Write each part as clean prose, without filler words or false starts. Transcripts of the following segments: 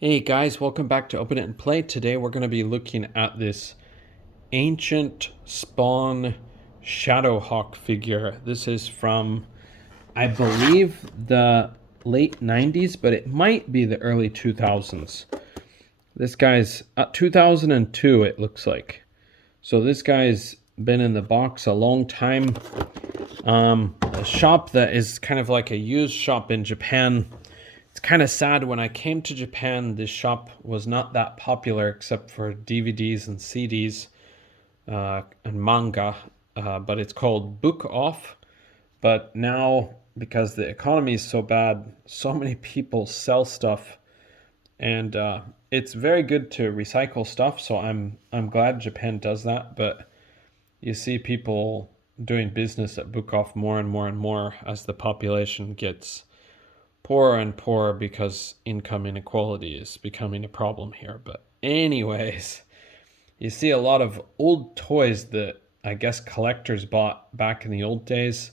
Hey guys, welcome back to Open It and Play. Today we're going to be looking at this ancient Spawn Shadowhawk figure. This is from, I believe, the late 90s, but it might be the early 2000s. This guy's 2002, it looks like. So this guy's been in the box a long time. A shop that is kind of like a used shop in Japan. It's kind of sad. When I came to Japan, this shop was not that popular except for DVDs and CDs and manga, but it's called Book Off. But now, because the economy is so bad, so many people sell stuff, and it's very good to recycle stuff. So I'm glad Japan does that. But you see people doing business at Book Off more and more and more as the population gets poorer and poorer because income inequality is becoming a problem here. But anyways, you see a lot of old toys that I guess collectors bought back in the old days,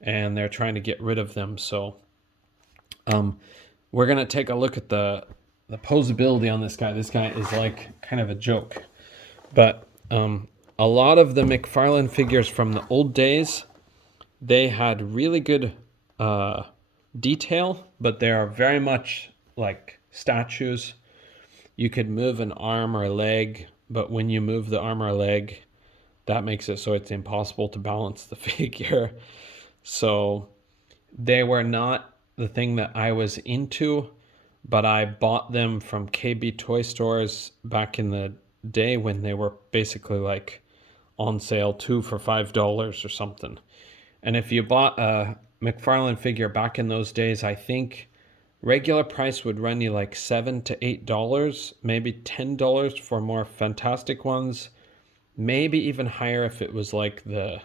and they're trying to get rid of them. So we're gonna take a look at the poseability on this guy. This guy is like kind of a joke. But a lot of the McFarlane figures from the old days, they had really good detail, but they are very much like statues. You could move an arm or a leg, but when you move the arm or leg, that makes it so it's impossible to balance the figure. So they were not the thing that I was into, but I bought them from KB toy stores back in the day when they were basically like on sale, 2 for $5 or something. And if you bought a McFarlane figure back in those days, I think regular price would run you like $7 to $8, maybe $10 for more fantastic ones, maybe even higher if it was like the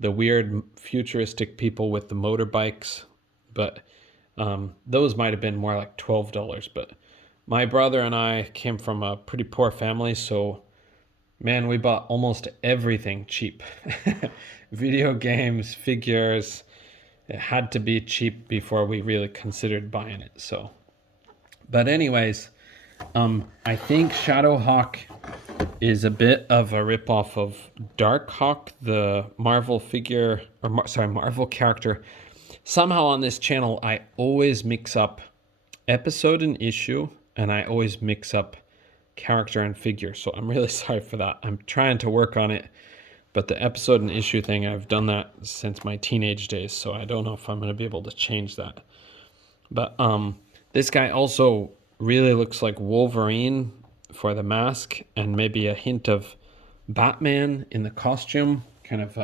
weird futuristic people with the motorbikes. But those might have been more like $12. But my brother and I came from a pretty poor family, so man, we bought almost everything cheap. Video games, figures. It had to be cheap before we really considered buying it. So, but anyways, I think Shadowhawk is a bit of a ripoff of Darkhawk, the Marvel figure, or Marvel character. Somehow on this channel, I always mix up episode and issue, and I always mix up character and figure. So I'm really sorry for that. I'm trying to work on it. But the episode and issue thing, I've done that since my teenage days, so I don't know if I'm going to be able to change that. But this guy also really looks like Wolverine for the mask, and maybe a hint of Batman in the costume, kind of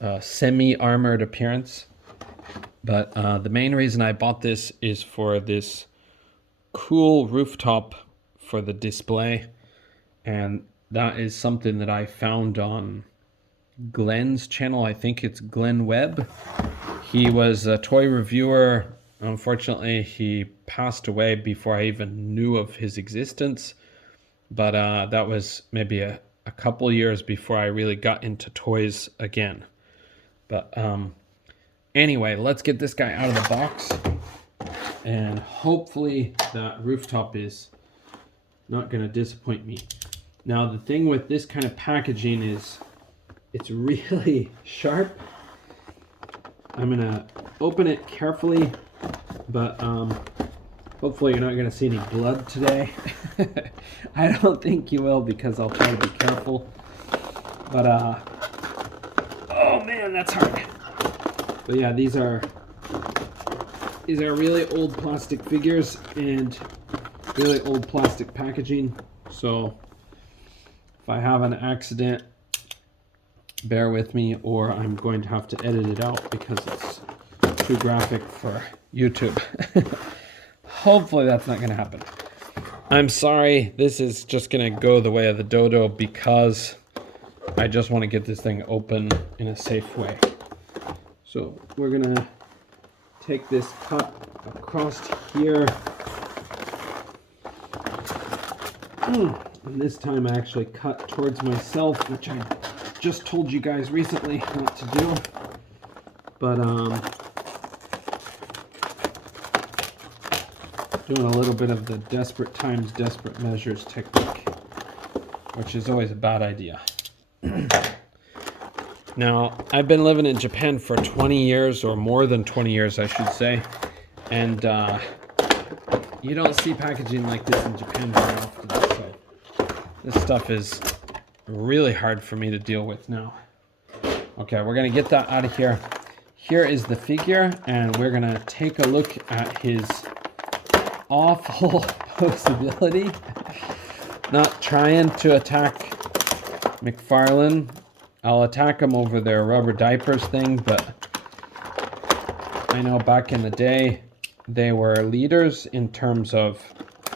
a semi-armored appearance. But the main reason I bought this is for this cool rooftop for the display, and that is something that I found on Glenn's channel. I think it's Glenn Webb. He was a toy reviewer. Unfortunately, he passed away before I even knew of his existence. But that was maybe a couple years before I really got into toys again. But anyway, let's get this guy out of the box. And hopefully that rooftop is not going to disappoint me. Now, the thing with this kind of packaging is it's really sharp. I'm going to open it carefully, but hopefully you're not going to see any blood today. I don't think you will, because I'll try to be careful. But, oh man, that's hard. But yeah, these are really old plastic figures and really old plastic packaging. So if I have an accident, bear with me, or I'm going to have to edit it out because it's too graphic for YouTube. Hopefully that's not going to happen. I'm sorry, this is just going to go the way of the dodo because I just want to get this thing open in a safe way. So we're going to take this cut across here. And this time I actually cut towards myself, which I just told you guys recently not to do. But doing a little bit of the desperate times, desperate measures technique, which is always a bad idea. Now, I've been living in Japan for 20 years, or more than 20 years, I should say. And you don't see packaging like this in Japan very often. So this stuff is really hard for me to deal with now. Okay, we're going to get that out of here. Here is the figure, and we're going to take a look at his awful poseability. Not trying to attack McFarlane. I'll attack them over their rubber diapers thing, but I know back in the day they were leaders in terms of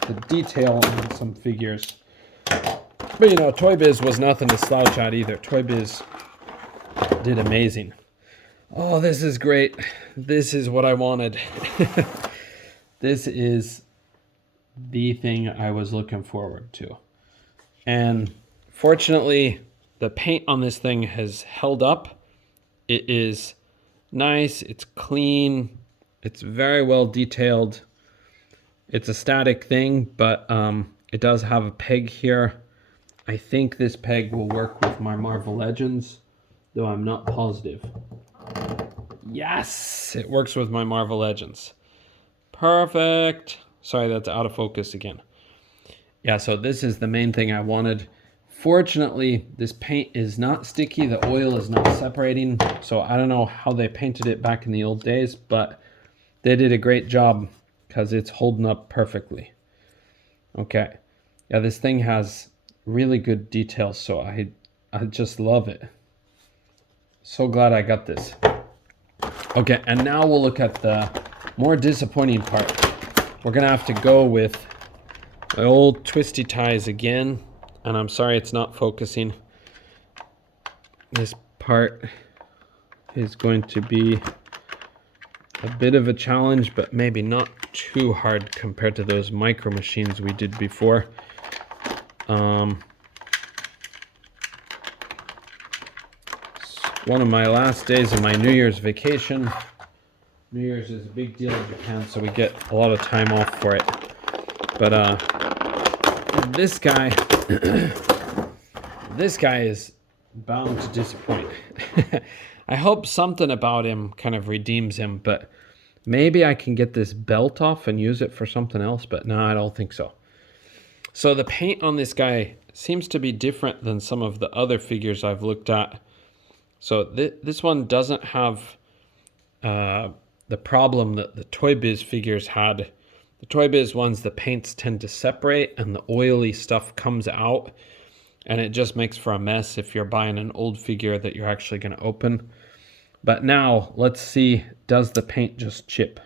the detail on some figures. But you know, Toy Biz was nothing to slouch at either. Toy Biz did amazing. Oh, this is great. This is what I wanted. This is the thing I was looking forward to. And fortunately, the paint on this thing has held up. It is nice, it's clean, it's very well detailed. It's a static thing, but it does have a peg here. I think this peg will work with my Marvel Legends, though I'm not positive. Yes, it works with my Marvel Legends. Perfect. Sorry, that's out of focus again. Yeah, so this is the main thing I wanted. Fortunately, this paint is not sticky. The oil is not separating. So I don't know how they painted it back in the old days, but they did a great job because it's holding up perfectly. Okay. Yeah, this thing has really good details, so I just love it. So glad I got this. Okay, and now we'll look at the more disappointing part. We're going to have to go with my old twisty ties again. And I'm sorry it's not focusing. This part is going to be a bit of a challenge, but maybe not too hard compared to those micro machines we did before. It's one of my last days of my New Year's vacation. New Year's is a big deal in Japan, so we get a lot of time off for it. But this guy, this guy is bound to disappoint. I hope something about him kind of redeems him, but maybe I can get this belt off and use it for something else, but no, I don't think so. So the paint on this guy seems to be different than some of the other figures I've looked at. So this one doesn't have the problem that the Toy Biz figures had. The Toy Biz ones, the paints tend to separate and the oily stuff comes out, and it just makes for a mess if you're buying an old figure that you're actually going to open. But now, let's see, does the paint just chip?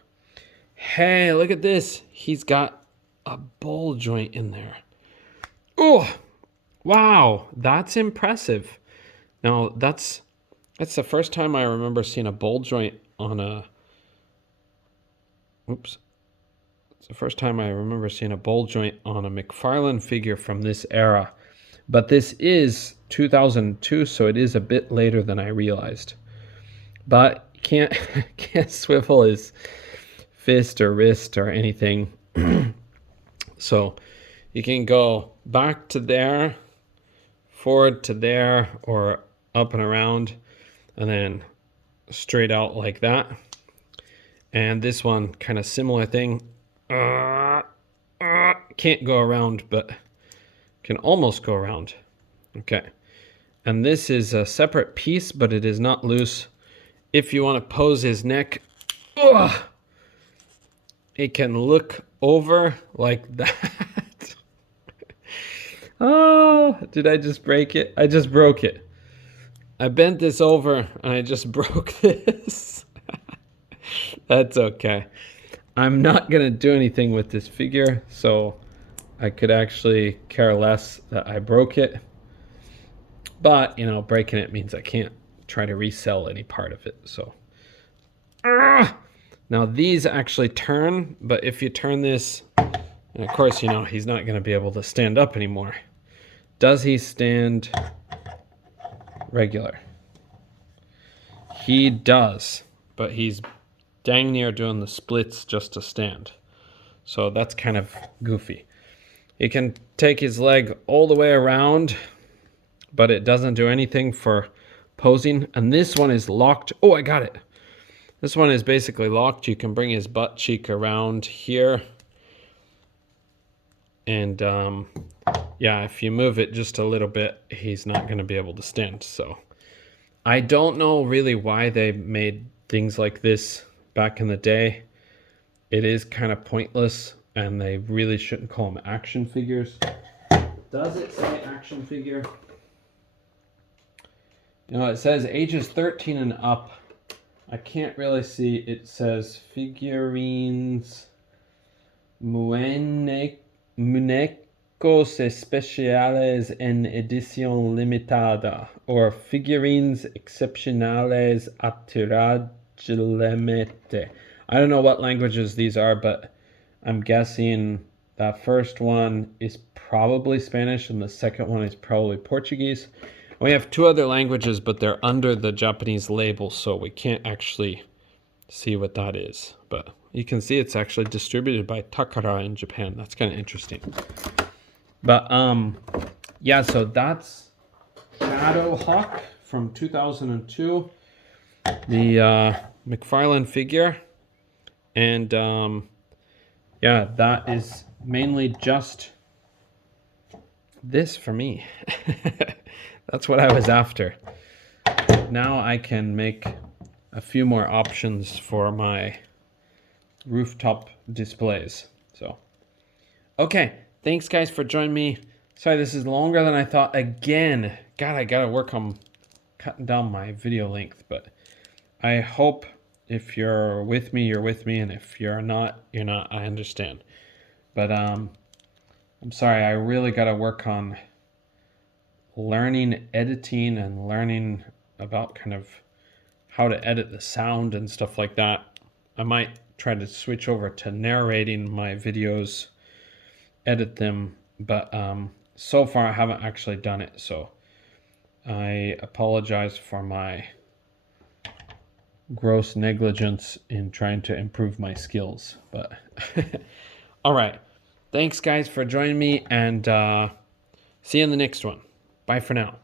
Hey, look at this. He's got a ball joint in there. Oh, wow, that's impressive. Now, that's the first time I remember seeing a ball joint on a... Oops. It's the first time I remember seeing a ball joint on a McFarlane figure from this era. But this is 2002, so it is a bit later than I realized. But can't swivel his fist or wrist or anything. So you can go back to there, forward to there, or up and around, and then straight out like that. And this one, kind of similar thing. Can't go around, but can almost go around. Okay. And this is a separate piece, but it is not loose. If you want to pose his neck, it can look over like that. Oh, did I just break it? I just broke it. I bent this over and I just broke this. That's okay. I'm not going to do anything with this figure, so I could actually care less that I broke it. But, you know, breaking it means I can't try to resell any part of it. So, now these actually turn, but if you turn this, and of course, you know, he's not going to be able to stand up anymore. Does he stand regular? He does, but he's dang near doing the splits just to stand. So that's kind of goofy. He can take his leg all the way around, but it doesn't do anything for posing. And this one is locked. Oh, I got it. This one is basically locked. You can bring his butt cheek around here. And yeah, if you move it just a little bit, he's not going to be able to stand. So I don't know really why they made things like this back in the day. It is kind of pointless, and they really shouldn't call them action figures. Does it say action figure? No, it says ages 13 and up. I can't really see. It says figurines muñecos especiales en edición limitada, or figurines excepcionales attiraglemente. I don't know what languages these are, but I'm guessing that first one is probably Spanish and the second one is probably Portuguese. We have two other languages, but they're under the Japanese label, so we can't actually see what that is. But you can see it's actually distributed by Takara in Japan. That's kind of interesting. But yeah, so that's Shadow Hawk from 2002, the McFarlane figure. And yeah, that is mainly just this for me. That's what I was after. Now I can make a few more options for my rooftop displays. So, okay, thanks guys for joining me. Sorry, this is longer than I thought again. God, I gotta work on cutting down my video length, but I hope if you're with me, you're with me, and if you're not, you're not. I understand. But I'm sorry, I really gotta work on learning editing and learning about kind of how to edit the sound and stuff like that. I might try to switch over to narrating my videos, edit them, but so far I haven't actually done it, so I apologize for my gross negligence in trying to improve my skills. But all right, thanks guys for joining me, and see you in the next one. Bye for now.